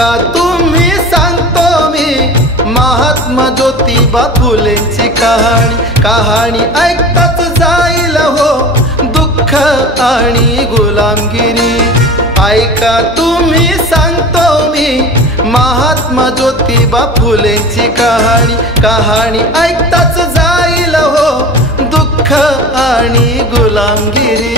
ऐका तुम्ही सांगतो मी महात्मा ज्योतिबा फुलेंची कहाणी ऐकताच जाईल हो दुःख आणि गुलामगिरी। ऐका तुम्ही सांगतो मी महात्मा ज्योतिबा फुलेंची कहाणी ऐकताच जाईल हो दुःख आणि गुलामगिरी।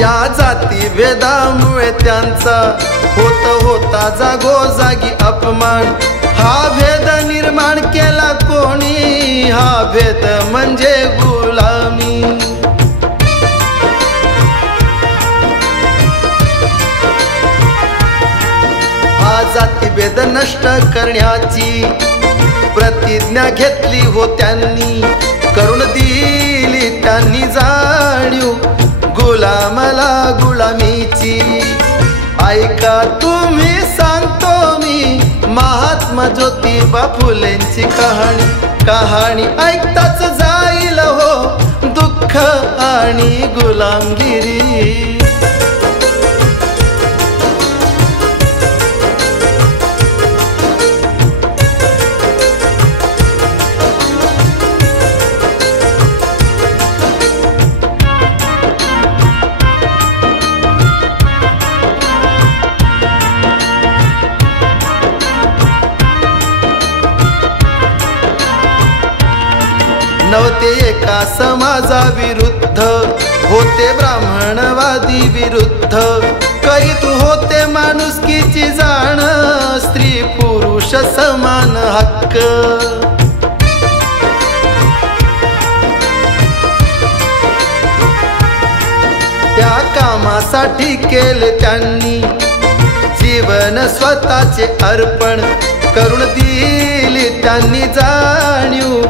या जाती भेदामुळे त्यांचा होता जागोजागी अपमान। हा भेद निर्माण केला कोणी, हा भेद म्हणजे गुलामी। हा जातीभेद नष्ट करण्याची प्रतिज्ञा घेतली हो त्यांनी, करून दिली त्यांनी जाणीव गुलामाला गुलामीची। ऐका तुम्ही सांगतो मी महात्मा ज्योतिबा फुलेंची कहाणी ऐकताच जाईल हो दुःख आणि गुलामगिरी। नव्हते एका समाजाविरुद्ध, होते ब्राह्मणवादी विरुद्ध, करीत होते माणुसकीची जाण, स्त्री पुरुष समान हक्क। त्या कामासाठी केले त्यांनी जीवन स्वतःचे अर्पण, करून दिली त्यांनी जाणीव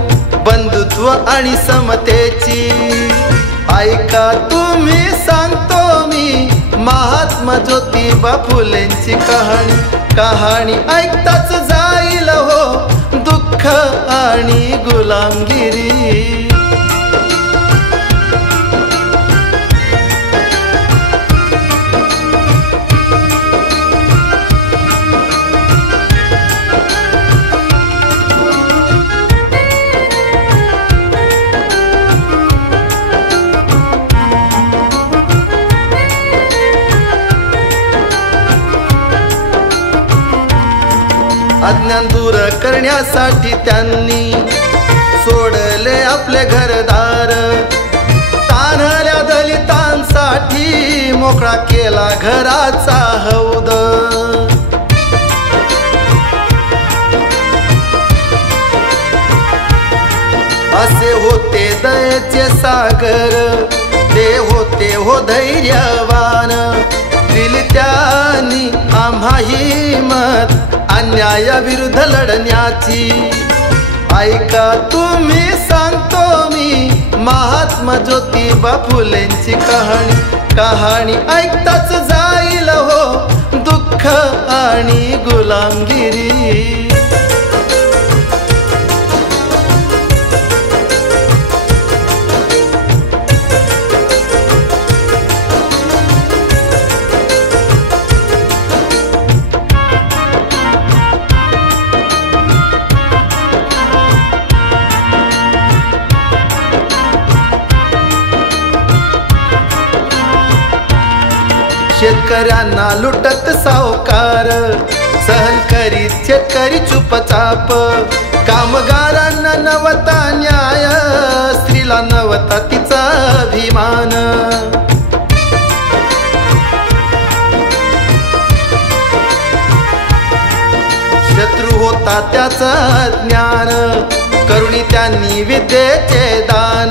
बंधुत्व आणि समतेची। ऐका तुम्ही सांगतो मी महात्मा ज्योतिबा फुलेंची कहाणी ऐकताच जाईल हो दुःख आणि गुलामगिरी। अज्ञान दूर करण्यासाठी त्यांनी सोडले आपले घरदार, तान्हल्या दलितांसाठी मोकळा केला घराचा हौद। असे होते दयेचे सागर, ते होते हो धैर्यवान, दिली त्यांनी आम्हा हिम्मत अन्यायाविरुद्ध लढण्याची। ऐका तुम्ही सांगतो मी महात्मा ज्योतिबा फुलेंची कहाणी ऐकताच जाईल हो दुःख आणि गुलामगिरी। शेतकऱ्यांना लुटत सावकार, सहन करीत शेतकरी चुपचाप, कामगारांना नव्हता न्याय, स्त्रीला नव्हता तिचा अभिमान। शत्रू होता त्याचा ज्ञान, करुणी त्यांनी विद्येचे दान,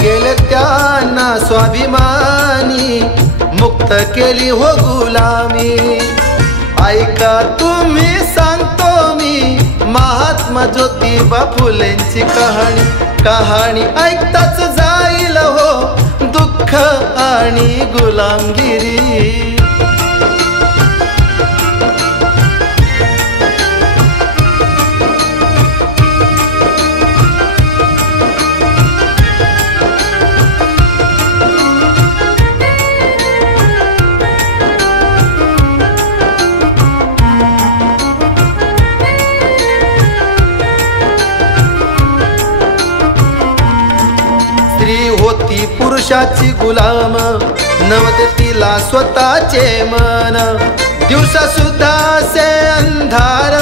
केले त्यांना स्वाभिमानी, मुक्त केली हो गुलामी। ऐका तुम्ही सांगतो मी महात्मा ज्योतिबा फुलेंची कहाणी कहाणी ऐकताच जाईल हो दुःख आणि गुलामगिरी। स्त्री होती पुरुषाची गुलाम नव्हते तिला स्वतःचे मन दिवसा सुद्धा असे अंधार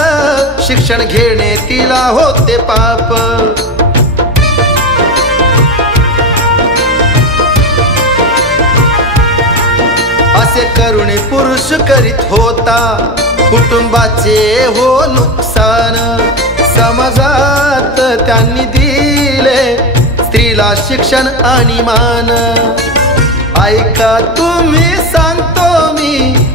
शिक्षण घेणे तिला होते पाप। असे करुणे पुरुष करीत होता कुटुंबाचे हो नुकसान समाजात त्यांनी दिले स्त्रीला शिक्षण आणि मान। ऐका तुम्ही सांगतो मी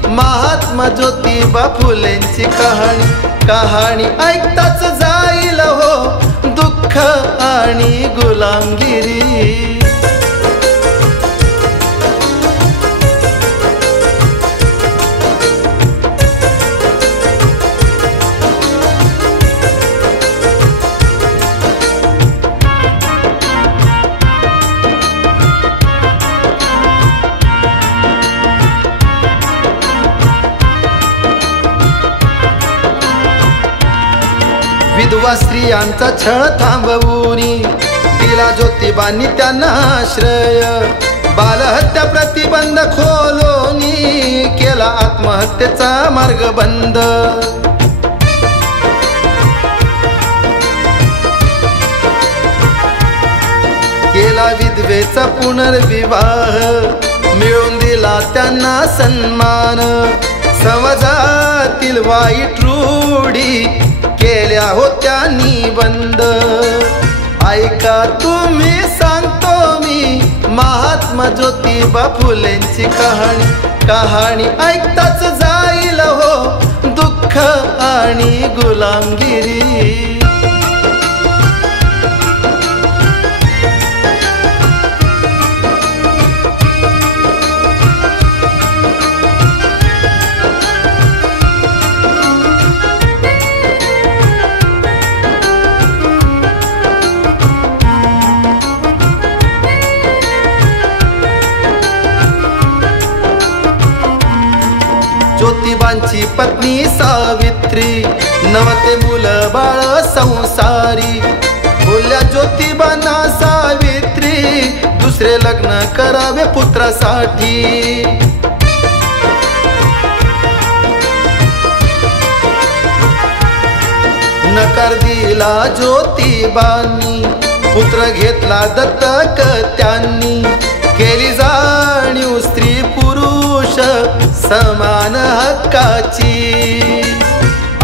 महात्मा ज्योतिबा फुलेंची कहाणी कहाणी ऐकताच जाईल हो दुःख आणि गुलामगिरी। विधवा स्त्रियांचा छळ थांबवूनी दिला ज्योतिबांनी त्यांना आश्रय बालहत्या प्रतिबंध खोलोनी केला आत्महत्येचा मार्ग बंद। केला विधवेचा पुनर्विवाह मिळून दिला त्यांना सन्मान समाजातील वाईट रूढी केल्या होत्यांनी बंद। ऐका तुम्ही सांगतो मी महात्मा ज्योतिबा फुलेंची कहाणी कहाणी ऐकताच जाईल हो दुःख आणि गुलामगिरी। ज्योतिबांची पत्नी सावित्री नव्हते मुलं बाळ संसारी बोलल्या ज्योतिबांना सावित्री दुसरे लग्न करावे पुत्रासाठी। नकार दिला ज्योतिबांनी पुत्र घेतला दत्तक त्यांनी केली जाणीव स्त्री पुरुष समान हक्काची।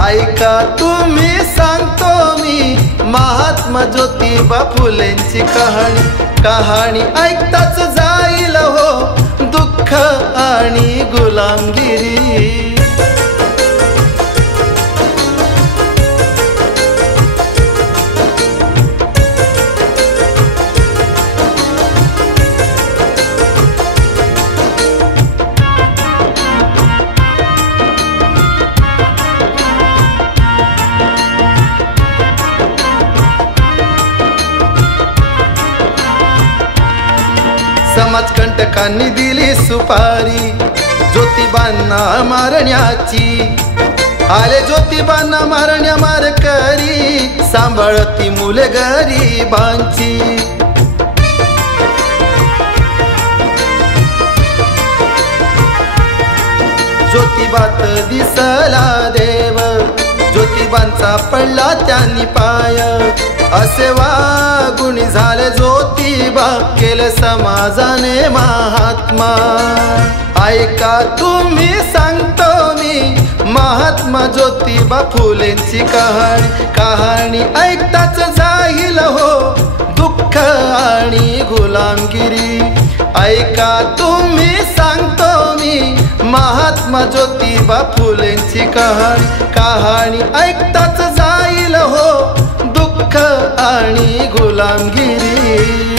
ऐका तुम्ही सांगतो मी महात्मा ज्योतिबा फुलेंची कहाणी कहाणी ऐकताच जाईल हो दुःख आणि गुलामगिरी। समाजकंटकांनी दिली सुपारी ज्योतिबांना मारण्याची आले ज्योतिबांना मारण्या मारकरी सांभाळती मुले गरिबांची। ज्योतिबात दिसला देव ज्योतिबांचा पडला त्यांनी पाय असे वागुण झाले ज्योतिबा केले समाजाने महात्मा। ऐका तुम्ही सांगतो मी महात्मा ज्योतिबा फुलेंची कहाणी कहाणी ऐकताच जाईल हो दुःख आणि गुलामगिरी। ऐका तुम्ही सांगतो मी महात्मा ज्योतिबा फुलेंची कहाणी कहाणी ऐकताच जाईल आणि गुलामगिरी